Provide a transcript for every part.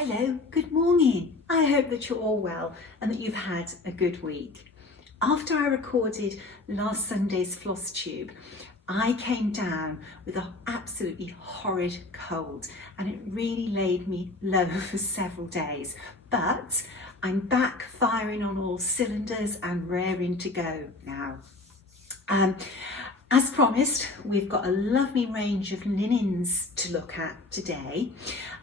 Hello, good morning. I hope that you're all well and that you've had a good week. After I recorded last Sunday's Flosstube, I came down with an absolutely horrid cold and it really laid me low for several days. But I'm back firing on all cylinders and raring to go now. As promised, we've got a lovely range of linens to look at today.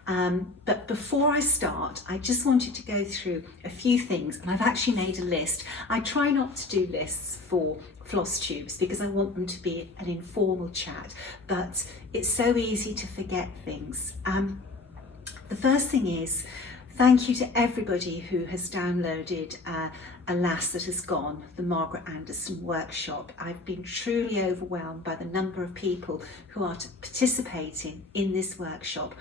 But before I start, I just wanted to go through a few things, and I've actually made a list. I try not to do lists for Flosstubes because I want them to be an informal chat, but it's so easy to forget things. The first thing is, thank you to everybody who has downloaded Alas That Has Gone, the Margaret Anderson workshop. I've been truly overwhelmed by the number of people who are participating in this workshop.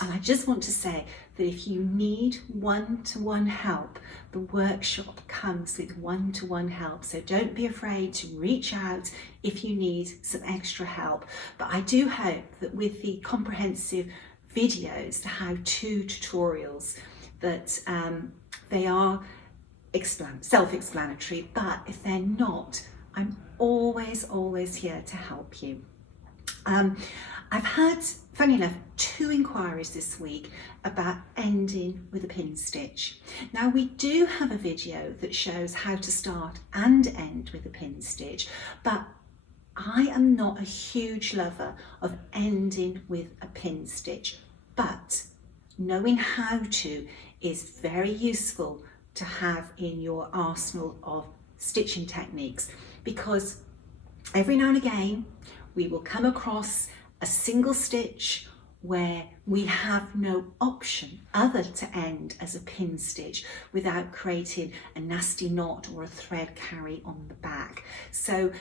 And I just want to say that if you need one-to-one help, the workshop comes with one-to-one help. So don't be afraid to reach out if you need some extra help. But I do hope that with the comprehensive videos, the how-to tutorials, that they are self-explanatory, but if they're not, I'm always here to help you. I've had, funny enough, 2 inquiries this week about ending with a pin stitch. Now we do have a video that shows how to start and end with a pin stitch, but I am not a huge lover of ending with a pin stitch, but knowing how to is very useful to have in your arsenal of stitching techniques, because every now and again we will come across a single stitch where we have no option other to end as a pin stitch without creating a nasty knot or a thread carry on the back. So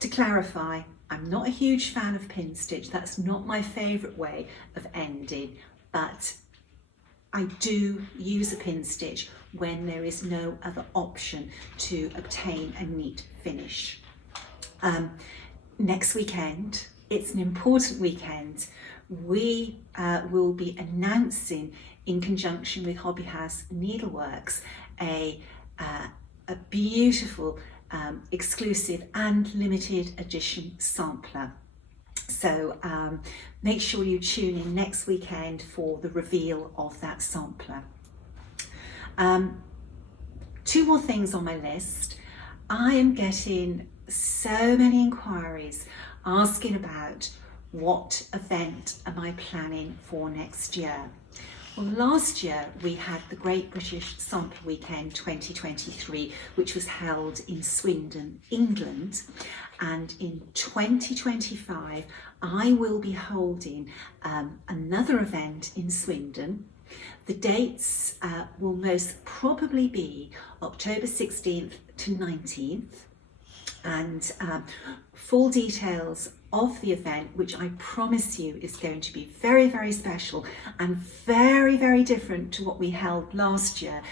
to clarify, I'm not a huge fan of pin stitch. That's not my favourite way of ending, but I do use a pin stitch when there is no other option to obtain a neat finish. Next weekend, it's an important weekend. We will be announcing, in conjunction with Hobby House Needleworks, a beautiful exclusive and limited edition sampler. So make sure you tune in next weekend for the reveal of that sampler. 2 more things on my list. I am getting so many inquiries asking about what event am I planning for next year. Well, last year we had the Great British Sampler Weekend 2023, which was held in Swindon, England. And in 2025, I will be holding another event in Swindon. The dates will most probably be October 16th to 19th. And full details of the event, which I promise you is going to be very special and very different to what we held last year.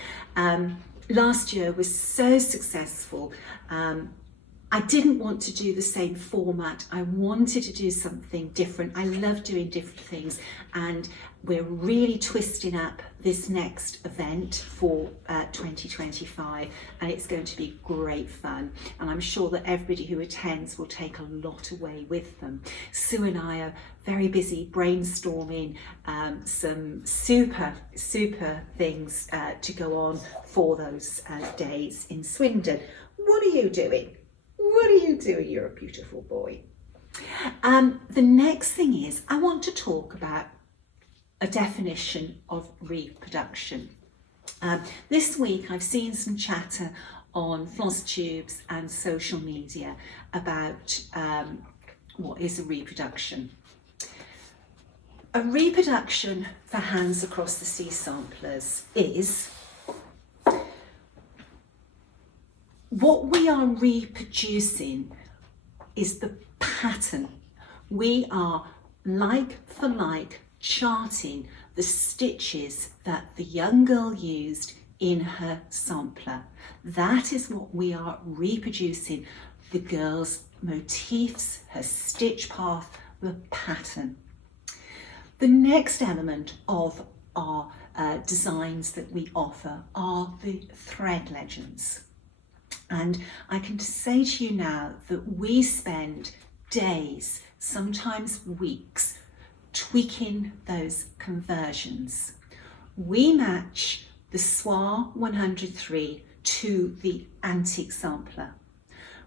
Last year was so successful. I didn't want to do the same format. I wanted to do something different. I love doing different things, and we're really twisting up this next event for 2025, and it's going to be great fun, and I'm sure that everybody who attends will take a lot away with them. Sue and I are very busy brainstorming some super things to go on for those days in Swindon. What are you doing? What are you doing? You're a beautiful boy. The next thing is, I want to talk about a definition of reproduction. This week I've seen some chatter on Flosstubes and social media about what is a reproduction. A reproduction for Hands Across the Sea samplers is what we are reproducing is the pattern. We are like for like charting the stitches that the young girl used in her sampler. That is what we are reproducing, the girl's motifs, her stitch path, the pattern. The next element of our designs that we offer are the thread legends. And I can say to you now that we spend days, sometimes weeks, tweaking those conversions. We match the Soie 103 to the antique sampler.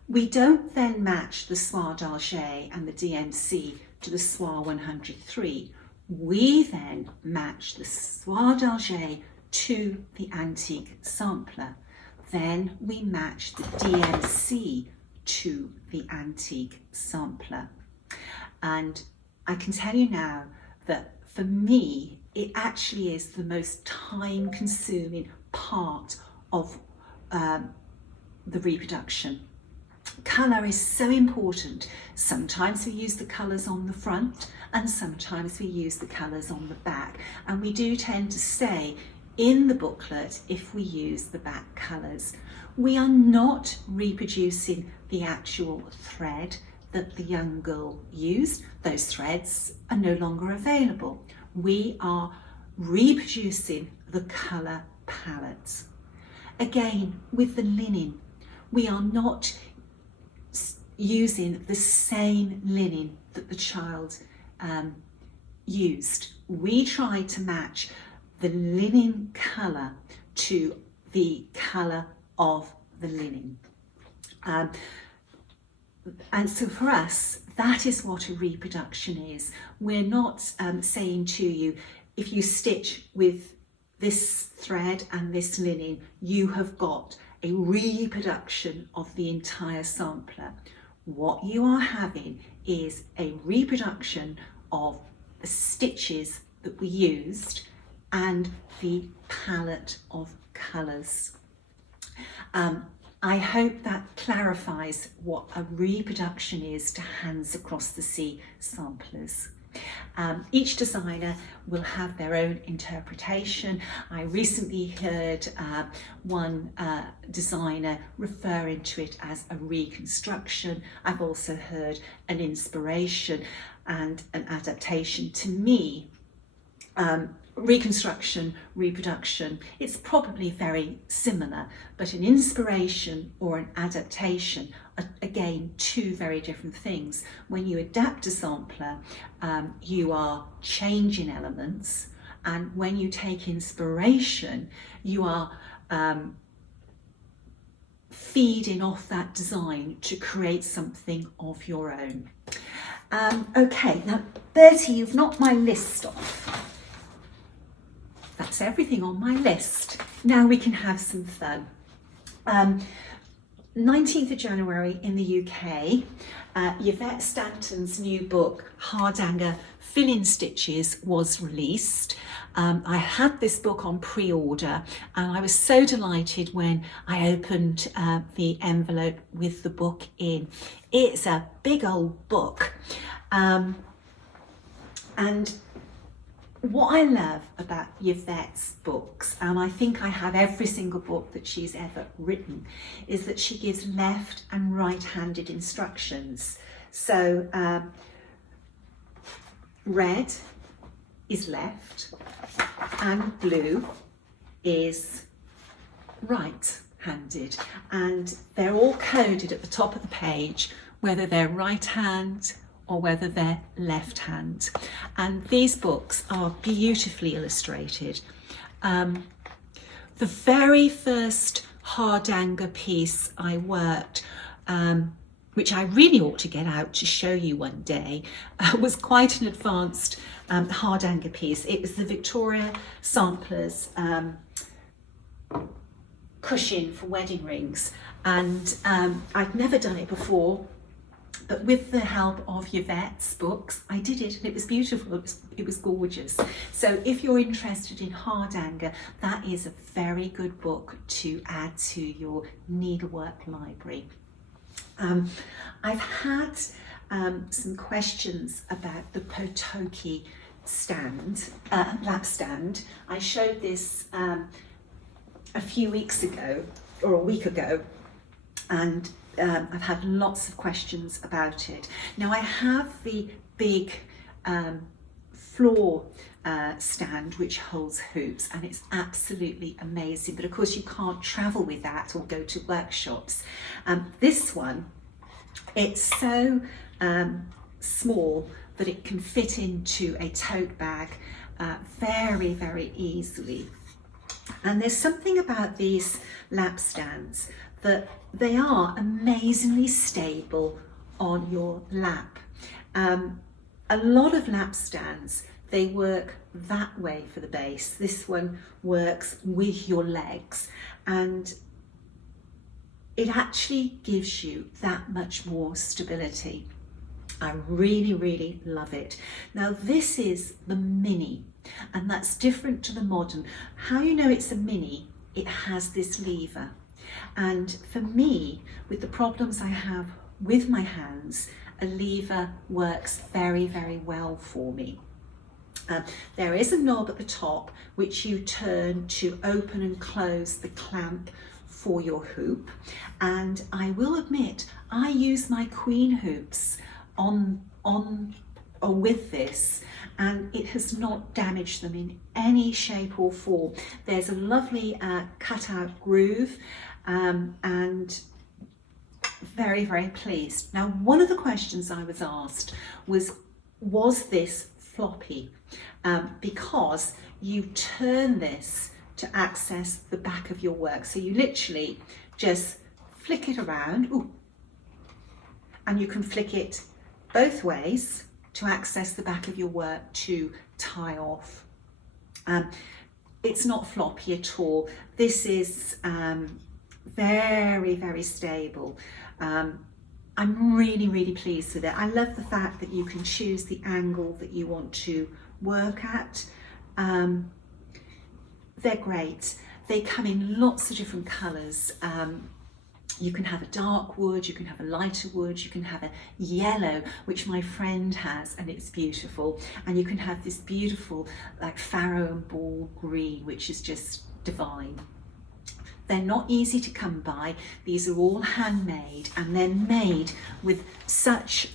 We don't then match the Soie d'Alger and the DMC to the Soie 103. We then match the Soie d'Alger to the antique sampler. Then we match the DMC to the antique sampler. And I can tell you now that for me, it actually is the most time-consuming part of the reproduction. Colour is so important. Sometimes we use the colours on the front and sometimes we use the colours on the back. And we do tend to say in the booklet if we use the back colours. We are not reproducing the actual thread that the young girl used. Those threads are no longer available. We are reproducing the colour palette. Again, with the linen, we are not using the same linen that the child used. We try to match the linen colour to the colour of the linen. And so for us, that is what a reproduction is. We're not saying to you, if you stitch with this thread and this linen, you have got a reproduction of the entire sampler. What you are having is a reproduction of the stitches that we used and the palette of colours. I hope that clarifies what a reproduction is to Hands Across the Sea samplers. Each designer will have their own interpretation. I recently heard one designer referring to it as a reconstruction. I've also heard an inspiration and an adaptation. To me, reconstruction, reproduction, it's probably very similar, but an inspiration or an adaptation are again two very different things. When you adapt a sampler, you are changing elements, and when you take inspiration, you are feeding off that design to create something of your own. Okay, now Bertie, you've knocked my list off. That's everything on my list. Now we can have some fun. 19th of January in the UK, Yvette Stanton's new book, Hardanger Fill-in Stitches, was released. I had this book on pre-order and I was so delighted when I opened the envelope with the book in. It's a big old book. And what I love about Yvette's books, and I think I have every single book that she's ever written, is that she gives left and right-handed instructions. So red is left and blue is right-handed, and they're all coded at the top of the page, whether they're right hand or whether they're left hand. And these books are beautifully illustrated. The very first Hardanger piece I worked, which I really ought to get out to show you one day, was quite an advanced Hardanger piece. It was the Victoria Samplers cushion for wedding rings, and I'd never done it before. But with the help of Yvette's books, I did it and it was beautiful, it was gorgeous. So if you're interested in Hardanger, that is a very good book to add to your needlework library. I've had some questions about the Potoky stand, lap stand. I showed this a few weeks ago, or a week ago, and I've had lots of questions about it. Now I have the big floor stand which holds hoops, and it's absolutely amazing. But of course you can't travel with that or go to workshops. This one, it's so small that it can fit into a tote bag very, very easily. And there's something about these lap stands that they are amazingly stable on your lap. A lot of lap stands, they work that way for the base. This one works with your legs, and it actually gives you that much more stability. I really, really love it. Now this is the mini, and that's different to the modern. How you know it's a mini, it has this lever. And for me, with the problems I have with my hands, a lever works very, very well for me. There is a knob at the top which you turn to open and close the clamp for your hoop. And I will admit, I use my queen hoops on or with this, and it has not damaged them in any shape or form. There's a lovely cut out groove, and very, very pleased. Now, one of the questions I was asked was this floppy? Because you turn this to access the back of your work. So you literally just flick it around, ooh, and you can flick it both ways to access the back of your work to tie off. It's not floppy at all. This is very, very stable. I'm really, really pleased with it. I love the fact that you can choose the angle that you want to work at. They're great. They come in lots of different colours. You can have a dark wood, you can have a lighter wood, you can have a yellow, which my friend has, and it's beautiful. And you can have this beautiful like farrow and ball green, which is just divine. They're not easy to come by. These are all handmade, and they're made with such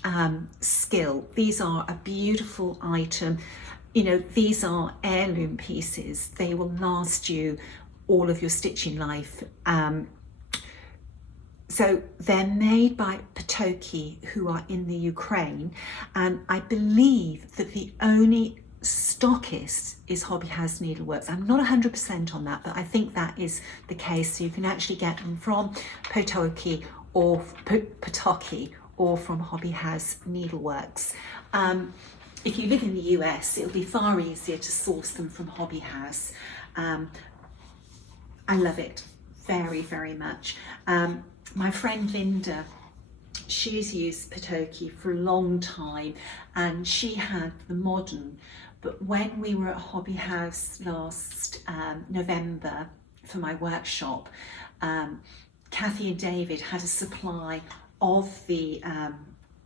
skill. These are a beautiful item. You know, these are heirloom pieces. They will last you all of your stitching life. So they're made by Potoky, who are in the Ukraine, and I believe that the only stockist is Hobby House Needleworks. I'm not 100% on that, but I think that is the case. So you can actually get them from Potoky or from Hobby House Needleworks. If you live in the US, it'll be far easier to source them from Hobby House. I love it very, very much. My friend Linda, she's used Potoky for a long time, and she had the modern, but when we were at Hobby House last November for my workshop, Kathy and David had a supply of the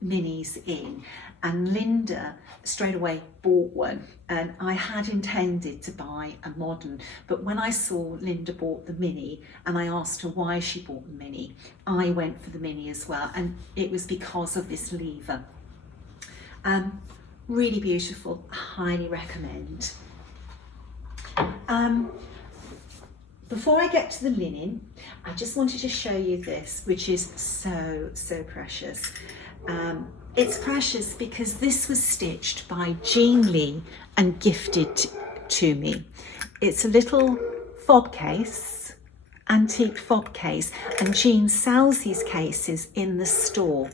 minis in, and Linda straight away bought one, and I had intended to buy a modern, but when I saw Linda bought the mini and I asked her why she bought the mini, I went for the mini as well, and it was because of this lever. Really beautiful, highly recommend. Before I get to the linen, I just wanted to show you this, which is so precious. It's precious because this was stitched by Jean Lee and gifted to me. It's a little fob case, antique fob case, and Jean sells these cases in the store.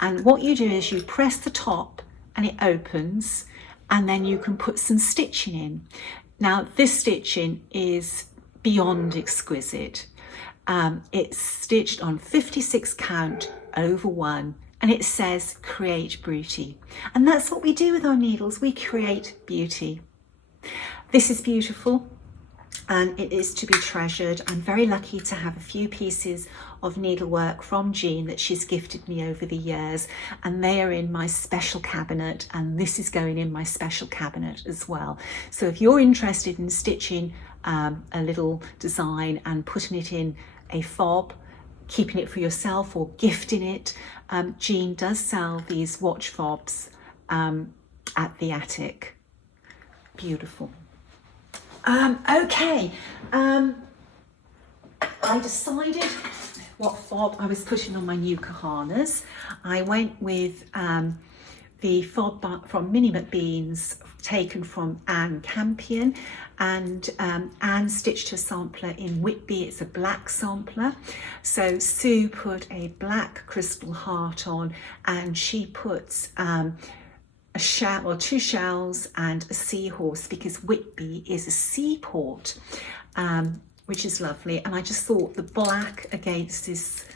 And what you do is you press the top and it opens, and then you can put some stitching in. Now this stitching is beyond exquisite. It's stitched on 56 count over 1, and it says create beauty. And that's what we do with our needles, we create beauty. This is beautiful, and it is to be treasured. I'm very lucky to have a few pieces of needlework from Jean that she's gifted me over the years, and they are in my special cabinet, and this is going in my special cabinet as well. So if you're interested in stitching a little design and putting it in a fob, keeping it for yourself or gifting it, Jean does sell these watch fobs at the attic. Beautiful. Okay, I decided what fob I was putting on my new kahanas. I went with the fob from Minnie McBean's, taken from Anne Campion, and Anne stitched her sampler in Whitby. It's a black sampler. So Sue put a black crystal heart on, and she puts a shell, well, 2 shells and a seahorse, because Whitby is a seaport, which is lovely. And I just thought the black against this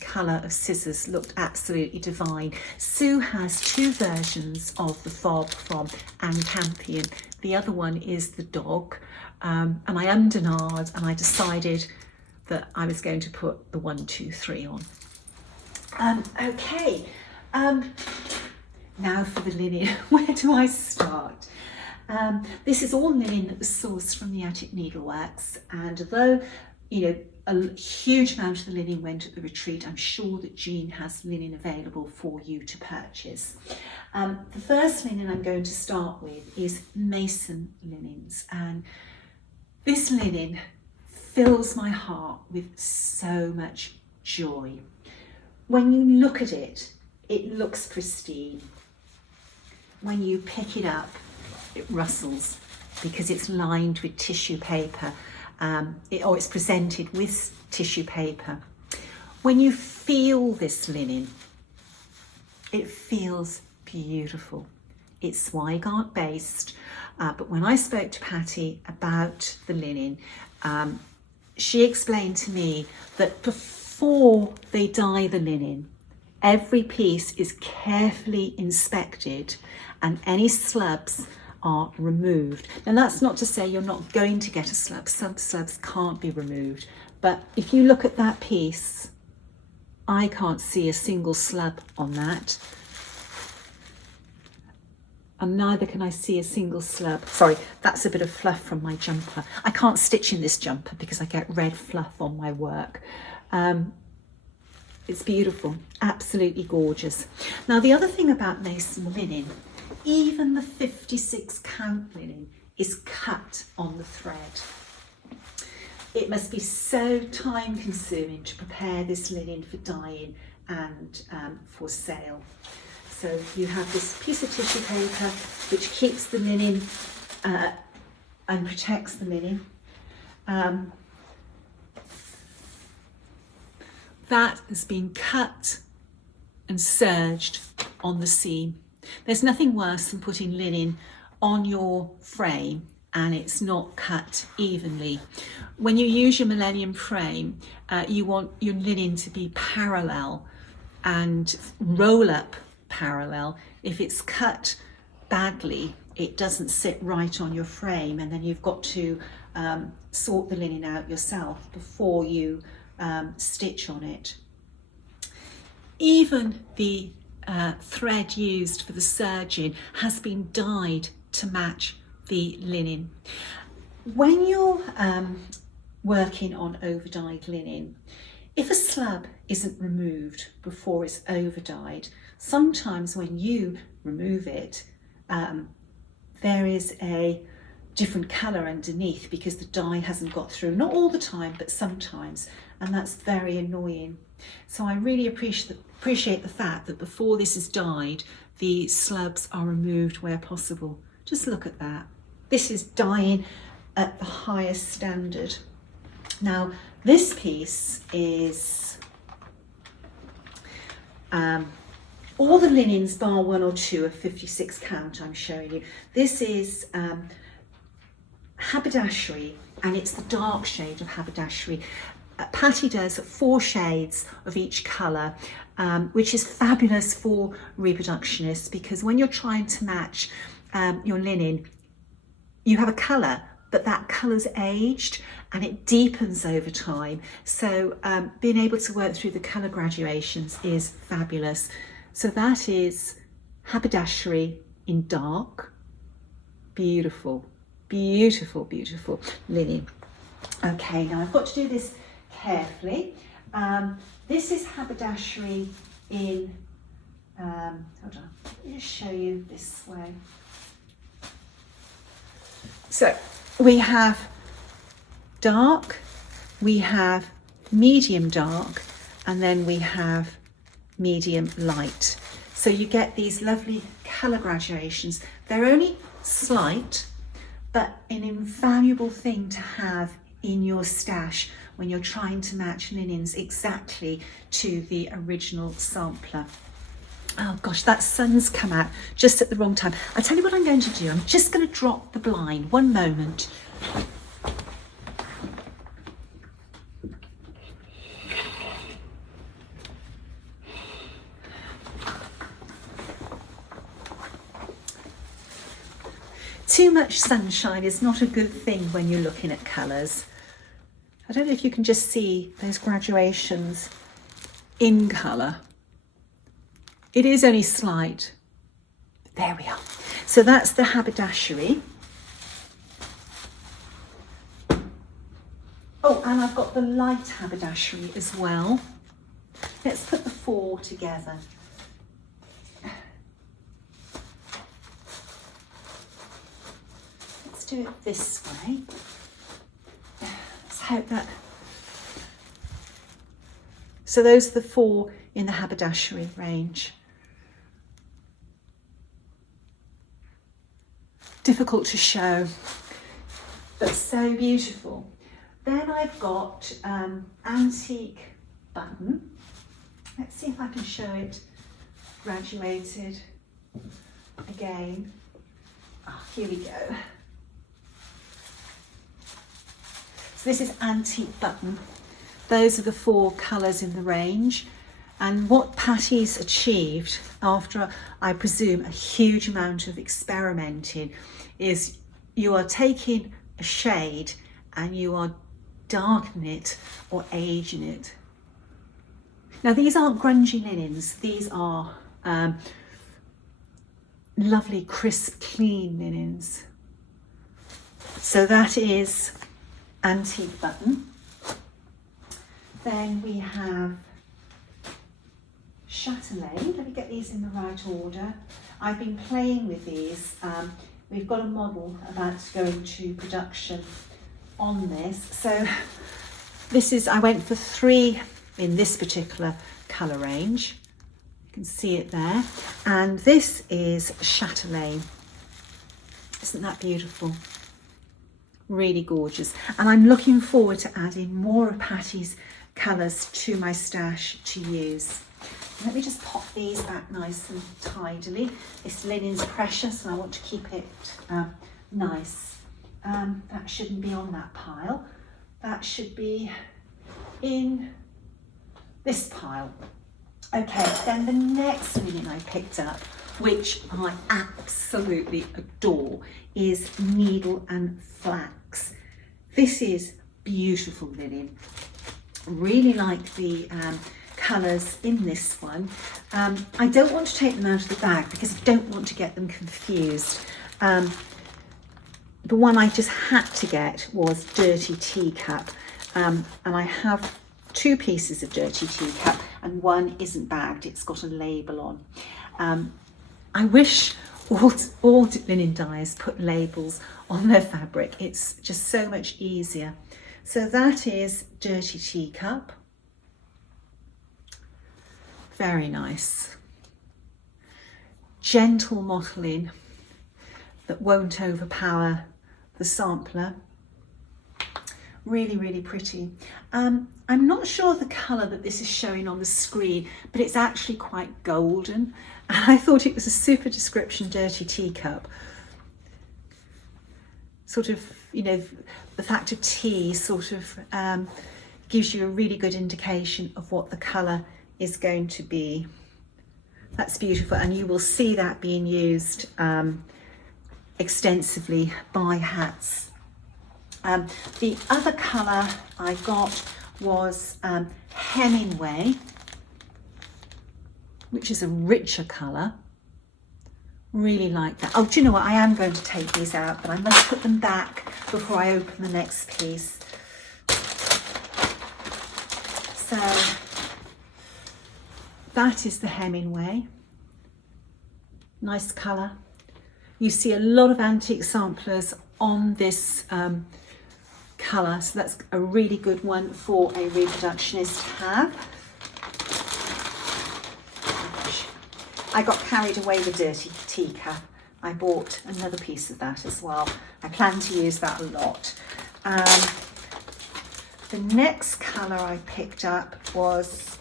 colour of scissors looked absolutely divine. Sue has 2 versions of the fob from Anne Campion. The other one is the dog, and I undenied, and I decided that I was going to put the 1, 2, 3 on. Okay, now for the linen. Where do I start? This is all linen that was sourced from the Attic Needleworks, and although, you know, a huge amount of the linen went at the retreat, I'm sure that Jean has linen available for you to purchase. The first linen I'm going to start with is Mason linens, and this linen fills my heart with so much joy. When you look at it, it looks pristine. When you pick it up, it rustles because it's lined with tissue paper. Or it's presented with tissue paper. When you feel this linen, it feels beautiful. It's Zweigart based, but when I spoke to Patty about the linen, she explained to me that before they dye the linen, every piece is carefully inspected and any slubs are removed. And that's not to say you're not going to get a slub. Some slubs can't be removed. But if you look at that piece, I can't see a single slub on that. And neither can I see a single slub. Sorry, that's a bit of fluff from my jumper. I can't stitch in this jumper because I get red fluff on my work. It's beautiful, absolutely gorgeous. Now, the other thing about Mason linen, even the 56 count linen is cut on the thread. It must be so time consuming to prepare this linen for dyeing and for sale. So you have this piece of tissue paper which keeps the linen and protects the linen. That has been cut and serged on the seam. There's nothing worse than putting linen on your frame and it's not cut evenly. When you use your Millennium frame, you want your linen to be parallel and roll up parallel. If it's cut badly, it doesn't sit right on your frame, and then you've got to sort the linen out yourself before you stitch on it. Even the thread used for the serging has been dyed to match the linen. When you're working on over-dyed linen, if a slab isn't removed before it's over-dyed, sometimes when you remove it, there is a different colour underneath because the dye hasn't got through. Not all the time, but sometimes, and that's very annoying. So I really appreciate the fact that before this is dyed, the slabs are removed where possible. Just look at that. This is dyeing at the highest standard. Now, this piece is all the linens bar 1 or 2 of 56 count I'm showing you. This is haberdashery, and it's the dark shade of haberdashery. Patty does 4 shades of each colour, which is fabulous for reproductionists, because when you're trying to match your linen, you have a colour, but that colour's aged and it deepens over time. So being able to work through the colour graduations is fabulous. So that is haberdashery in dark. Beautiful, beautiful, beautiful linen. Okay, now I've got to do this carefully. This is haberdashery in, hold on, let me just show you this way. So we have dark, we have medium dark, and then we have medium light. So you get these lovely colour graduations. They're only slight, but an invaluable thing to have in your stash when you're trying to match linens exactly to the original sampler. Oh gosh, that sun's come out just at the wrong time. I'll tell you what I'm going to do. I'm just going to drop the blind. One moment. Too much sunshine is not a good thing when you're looking at colours. I don't know if you can just see those graduations in colour. It is only slight. There we are. So that's the haberdashery. Oh, and I've got the light haberdashery as well. Let's put the four together. Let's do it this way. Let's hope that... So those are the four in the haberdashery range. Difficult to show, but so beautiful. Then I've got antique button. Let's see if I can show it graduated again. Oh, here we go. So this is antique button. Those are the four colours in the range. And what Patty's achieved after, I presume, a huge amount of experimenting is you are taking a shade and you are darkening it or aging it. Now these aren't grungy linens, these are lovely, crisp, clean linens. So that is antique button. Then we have Châtelet. Let me get these in the right order. I've been playing with these. We've got a model about to go into production on this. So this is, I went for 3 in this particular colour range. You can see it there. And this is Châtelet. Isn't that beautiful? Really gorgeous. And I'm looking forward to adding more of Patty's colours to my stash to use. Let me just pop these back nice and tidily. This linen's precious and I want to keep it nice. That shouldn't be on that pile. That should be in this pile. Okay, then the next linen I picked up, which I absolutely adore, is Needle and Flax. This is beautiful linen. Really like the colours in this one. I don't want to take them out of the bag because I don't want to get them confused. The one I just had to get was Dirty Teacup, and I have 2 pieces of Dirty Teacup and one isn't bagged, it's got a label on. I wish all linen dyers put labels on their fabric, it's just so much easier. So that is Dirty Teacup. Very nice. Gentle mottling that won't overpower the sampler. Really, really pretty. I'm not sure the colour that this is showing on the screen, but it's actually quite golden. And I thought it was a super description, Dirty Teacup. Sort of, you know, the fact of tea sort of gives you a really good indication of what the colour is going to be. That's beautiful, and you will see that being used extensively by hats. The other colour I got was Hemingway, which is a richer colour. Really like that. Oh, do you know what? I am going to take these out, but I must put them back before I open the next piece. So that is the Hemingway. Nice colour. You see a lot of antique samplers on this colour, so that's a really good one for a reproductionist to have. I got carried away with dirty teacup. I bought another piece of that as well. I plan to use that a lot. The next colour I picked up was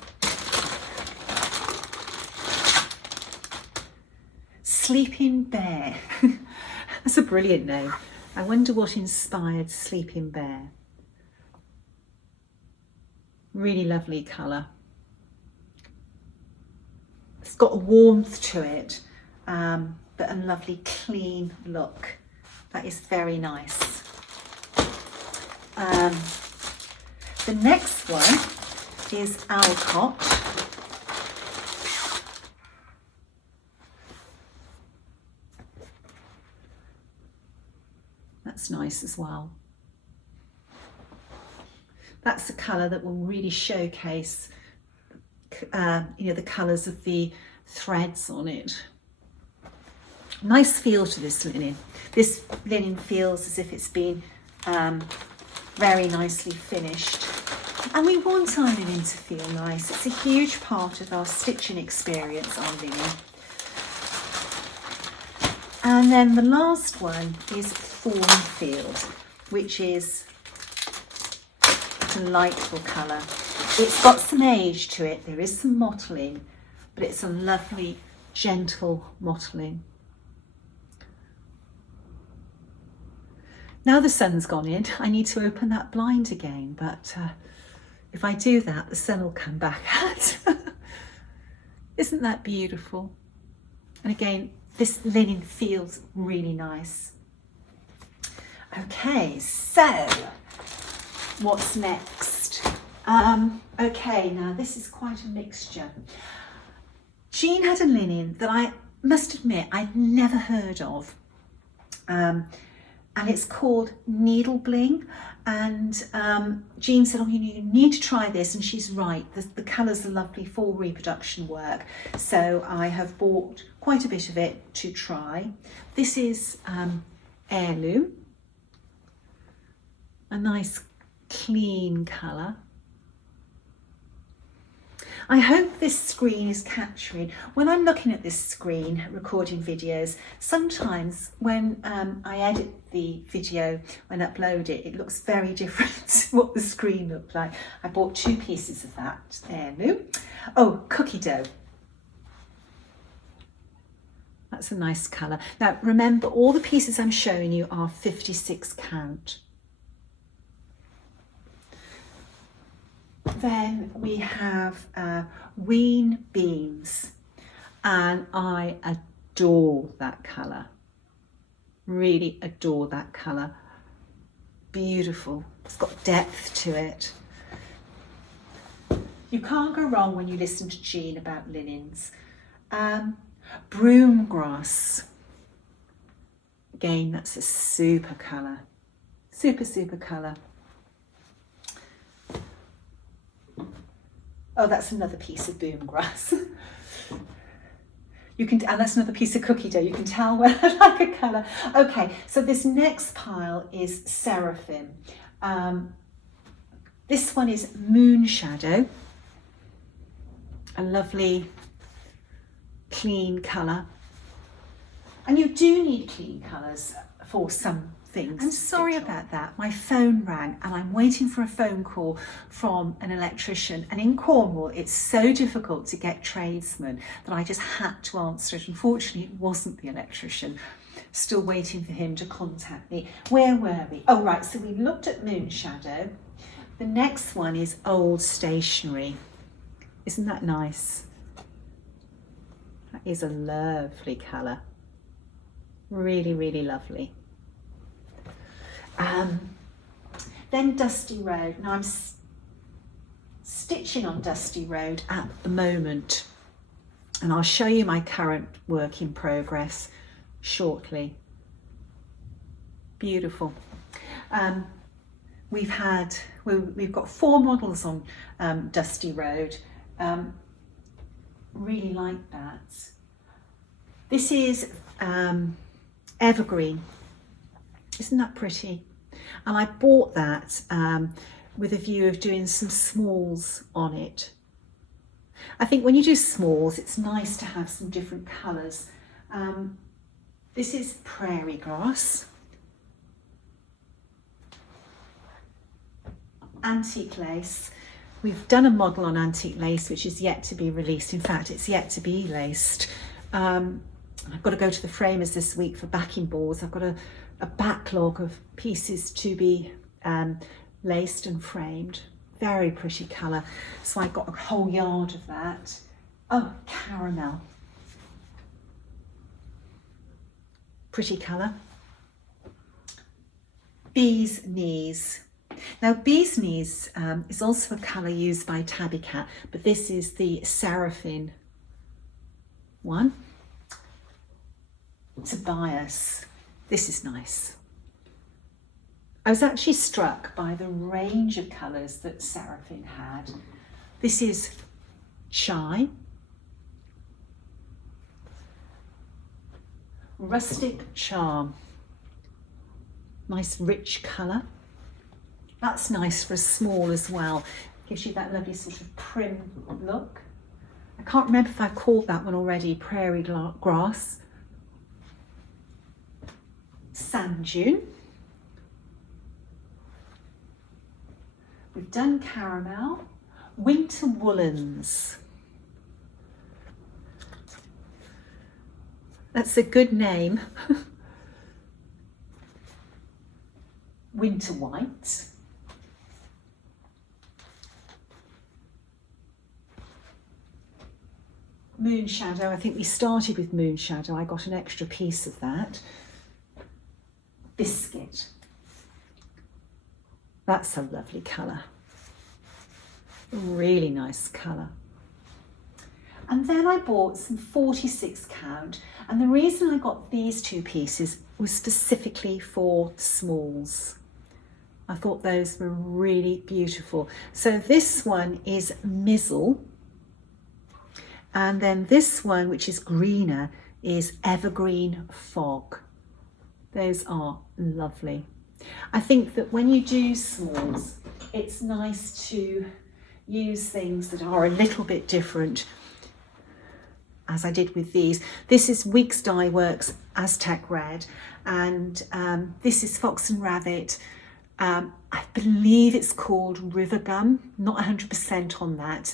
Sleeping Bear. That's a brilliant name. I wonder what inspired Sleeping Bear. Really lovely colour. It's got a warmth to it, but a lovely clean look. That is very nice. The next one is Alcott. That's nice as well. That's a colour that will really showcase the colours of the threads on it. Nice feel to this linen. This linen feels as if it's been very nicely finished. And we want our linen to feel nice. It's a huge part of our stitching experience, our linen. And then the last one is Thornfield, which is a delightful colour. It's got some age to it, there is some mottling, but it's a lovely, gentle mottling. Now the sun's gone in, I need to open that blind again, but if I do that, the sun will come back out. Isn't that beautiful? And again, this linen feels really nice. Okay, so what's next? Okay, now this is quite a mixture. Jean had a linen that I must admit I'd never heard of. And it's called Needle Bling. And Jean said, oh, you need to try this. And she's right, the colours are lovely for reproduction work. So I have bought quite a bit of it to try. This is Heirloom. A nice clean colour. I hope this screen is capturing. When I'm looking at this screen, recording videos, sometimes when I edit the video and upload it, it looks very different to what the screen looked like. I bought 2 pieces of that heirloom. Oh, cookie dough. That's a nice colour. Now remember, all the pieces I'm showing you are 56 count. Then we have Ween Beams, and I adore that colour. Really adore that colour. Beautiful. It's got depth to it. You can't go wrong when you listen to Jean about linens. Broom Grass. Again, that's a super colour. Super, super colour. Oh, that's another piece of boom grass. And that's another piece of cookie dough. You can tell where I like a colour. Okay, so this next pile is Seraphim. This one is Moon Shadow. A lovely, clean colour. And you do need clean colours for some things. I'm sorry about that. My phone rang and I'm waiting for a phone call from an electrician, and in Cornwall it's so difficult to get tradesmen that I just had to answer it. Unfortunately, it wasn't the electrician. Still waiting for him to contact me. Where were we? Oh right, so we looked at Moon Shadow. The next one is Old Stationery. Isn't that nice? That is a lovely colour. Really, really lovely. Then Dusty Road. Now I'm stitching on Dusty Road at the moment, and I'll show you my current work in progress shortly. Beautiful. We've got 4 models on Dusty Road. Really like that. This is Evergreen. Isn't that pretty? And I bought that with a view of doing some smalls on it. I think when you do smalls, it's nice to have some different colours. This is prairie grass, antique lace. We've done a model on antique lace which is yet to be released. In fact, it's yet to be laced. I've got to go to the framers this week for backing boards. I've got a backlog of pieces to be laced and framed. Very pretty colour. So I got a whole yard of that. Oh, caramel. Pretty colour. Bee's Knees. Now, Bee's Knees is also a colour used by Tabby Cat, but this is the Seraphim one. Tobias. This is nice. I was actually struck by the range of colours that Seraphim had. This is Chai. Rustic Charm. Nice rich colour. That's nice for a small as well. Gives you that lovely sort of prim look. I can't remember if I called that one already, Prairie Grass. Sand Dune. We've done Caramel. Winter Woolens. That's a good name. Winter White. Moon Shadow. I think we started with Moon Shadow. I got an extra piece of that. Biscuit. That's a lovely colour. Really nice colour. And then I bought some 46 count, and the reason I got these two pieces was specifically for smalls. I thought those were really beautiful. So this one is Mizzle, and then this one, which is greener, is Evergreen Fog. Those are lovely. I think that when you do smalls, it's nice to use things that are a little bit different, as I did with these. This is Weeks Dye Works Aztec Red, and this is Fox and Rabbit. I believe it's called River Gum, not 100% on that.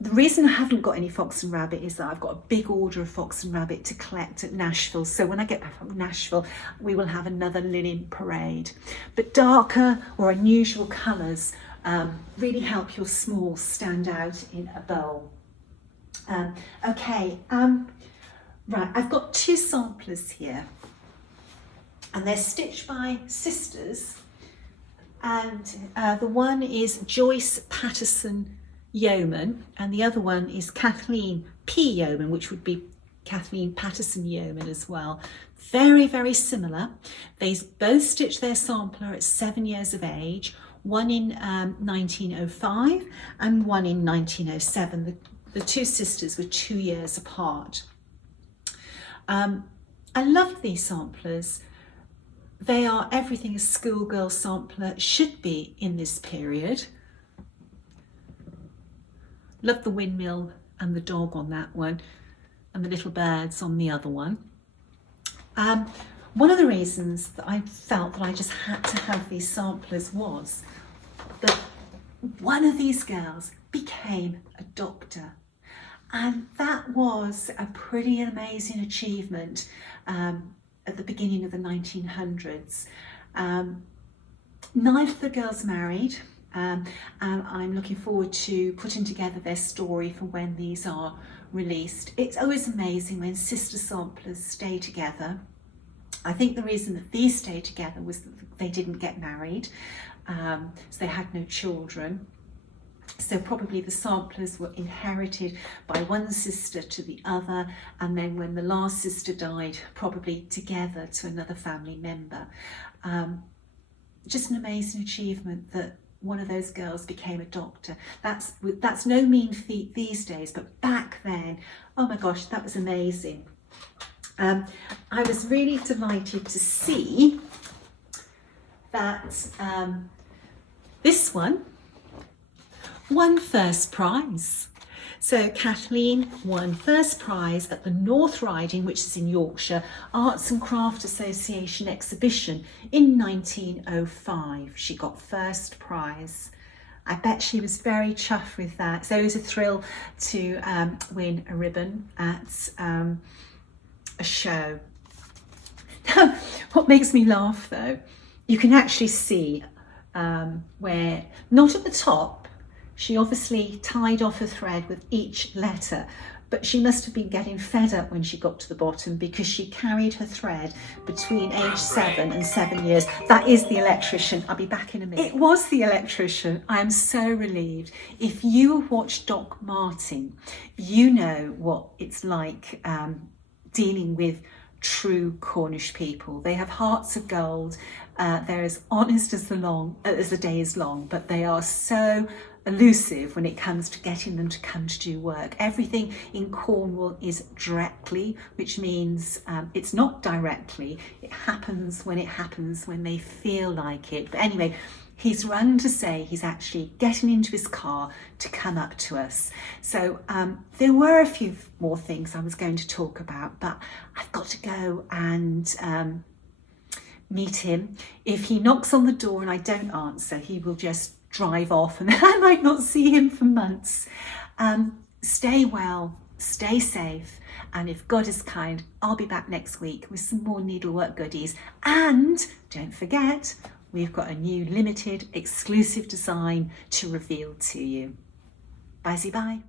The reason I haven't got any Fox and Rabbit is that I've got a big order of Fox and Rabbit to collect at Nashville. So when I get back from Nashville, we will have another linen parade. But darker or unusual colours really help your smalls stand out in a bowl. Right, I've got two samplers here, and they're stitched by sisters, and the one is Joyce Patterson Yeoman, and the other one is Kathleen P. Yeoman, which would be Kathleen Patterson Yeoman as well. Very, very similar. They both stitched their sampler at 7 years of age, one in 1905 and one in 1907. The two sisters were 2 years apart. I loved these samplers. They are everything a schoolgirl sampler should be in this period. Love the windmill and the dog on that one, and the little birds on the other one. One of the reasons that I felt that I just had to have these samplers was that one of these girls became a doctor. And that was a pretty amazing achievement at the beginning of the 1900s. Neither of the girls married, and I'm looking forward to putting together their story for when these are released. It's always amazing when sister samplers stay together. I think the reason that these stayed together was that they didn't get married, so they had no children. So probably the samplers were inherited by one sister to the other, and then when the last sister died, probably together to another family member. Just an amazing achievement that one of those girls became a doctor. That's no mean feat these days, but back then, oh my gosh, that was amazing. I was really delighted to see that this one won first prize. So Kathleen won first prize at the North Riding, which is in Yorkshire, Arts and Craft Association exhibition in 1905. She got first prize. I bet she was very chuffed with that. So it was a thrill to win a ribbon at a show. Now, what makes me laugh though, you can actually see where, not at the top, she obviously tied off a thread with each letter, but she must have been getting fed up when she got to the bottom because she carried her thread between age 7 and 7 years. That is the electrician. I'll be back in a minute. It was the electrician. I am so relieved. If you watch Doc Martin, you know what it's like dealing with true Cornish people. They have hearts of gold. They're as honest as the day is long, but they are so elusive when it comes to getting them to come to do work. Everything in Cornwall is directly, which means it's not directly. It happens when they feel like it. But anyway, he's run to say he's actually getting into his car to come up to us. So there were a few more things I was going to talk about, but I've got to go and meet him. If he knocks on the door and I don't answer, he will just drive off and I might not see him for months. Stay well, stay safe, and if God is kind, I'll be back next week with some more needlework goodies. And don't forget, we've got a new limited exclusive design to reveal to you. Bye-bye.